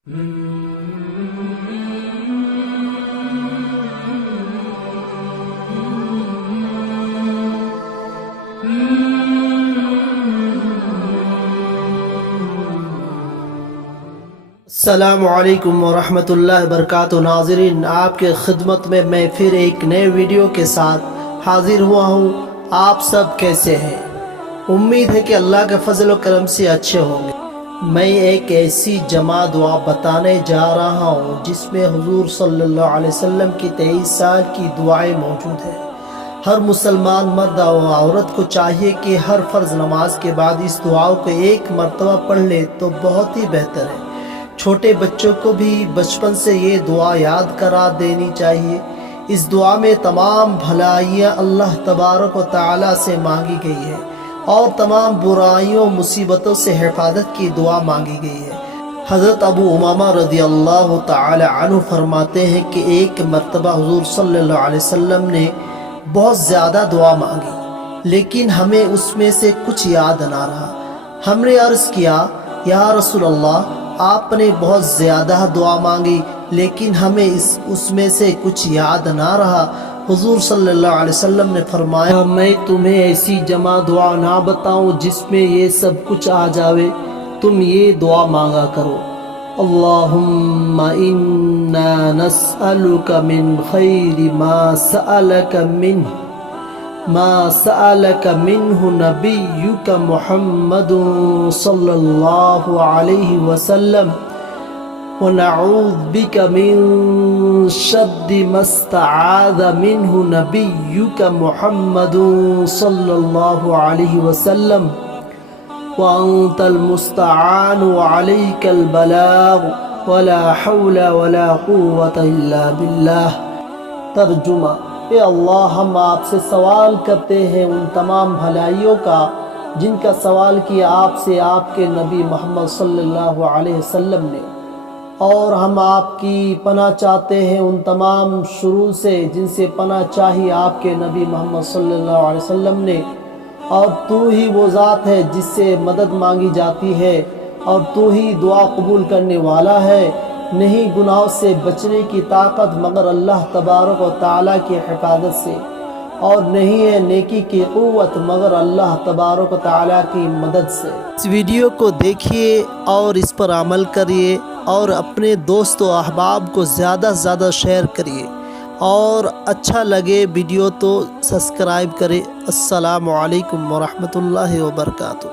السلام علیکم ورحمۃ اللہ وبرکاتہ۔ ناظرین، آپ کے خدمت میں پھر ایک نئے ویڈیو کے ساتھ حاضر ہوا ہوں۔ آپ سب کیسے ہیں؟ امید ہے کہ اللہ کے فضل و کرم سے اچھے ہوں گے۔ میں ایک ایسی جمع دعا بتانے جا رہا ہوں جس میں حضور صلی اللہ علیہ وسلم کی 23 سال کی دعائیں موجود ہیں۔ ہر مسلمان مرد و عورت کو چاہیے کہ ہر فرض نماز کے بعد اس دعا کو ایک مرتبہ پڑھ لے تو بہت ہی بہتر ہے۔ چھوٹے بچوں کو بھی بچپن سے یہ دعا یاد کرا دینی چاہیے۔ اس دعا میں تمام بھلائیاں اللہ تبارک و تعالی سے مانگی گئی ہے اور تمام برائیوں مصیبتوں سے حفاظت کی دعا مانگی گئی ہے۔ حضرت ابو امامہ رضی اللہ تعالی عنہ فرماتے ہیں کہ ایک مرتبہ حضور صلی اللہ علیہ وسلم نے بہت زیادہ دعا مانگی، لیکن ہمیں اس میں سے کچھ یاد نہ رہا۔ ہم نے عرض کیا، یا رسول اللہ، آپ نے بہت زیادہ دعا مانگی لیکن ہمیں اس میں سے کچھ یاد نہ رہا۔ حضور صلی اللہ علیہ وسلم نے فرمایا، میں تمہیں ایسی جمع دعا نہ بتاؤں جس میں یہ سب کچھ آ جاوے؟ تم یہ دعا مانگا کرو، اللہم انا نسألک من خیر ما سألک منہ نبیک محمد صلی اللہ علیہ وسلم ونعوذ بک من شر ما استعاذ منہ نبیک محمد صلی اللہ علیہ وسلم وانت المستعان وعلیک البلاغ ولا حول ولا قوة الا باللہ۔ ترجمہ: اے اللہ، ہم آپ سے سوال کرتے ہیں ان تمام بھلائیوں کا جن کا سوال کیا آپ سے آپ کے نبی محمد صلی اللہ علیہ وسلم نے، اور ہم آپ کی پناہ چاہتے ہیں ان تمام شرور سے جن سے پناہ چاہی آپ کے نبی محمد صلی اللہ علیہ وسلم نے۔ اور تو ہی وہ ذات ہے جس سے مدد مانگی جاتی ہے اور تو ہی دعا قبول کرنے والا ہے۔ نہیں گناہوں سے بچنے کی طاقت مگر اللہ تبارک و تعالیٰ کی حفاظت سے، اور نہیں ہے نیکی کی قوت مگر اللہ تبارک و تعالیٰ کی مدد سے۔ اس ویڈیو کو دیکھیے اور اس پر عمل کریے اور اپنے دوست و احباب کو زیادہ سے زیادہ شیئر کریے، اور اچھا لگے ویڈیو تو سبسکرائب کرے۔ السلام علیکم ورحمۃ اللہ وبرکاتہ۔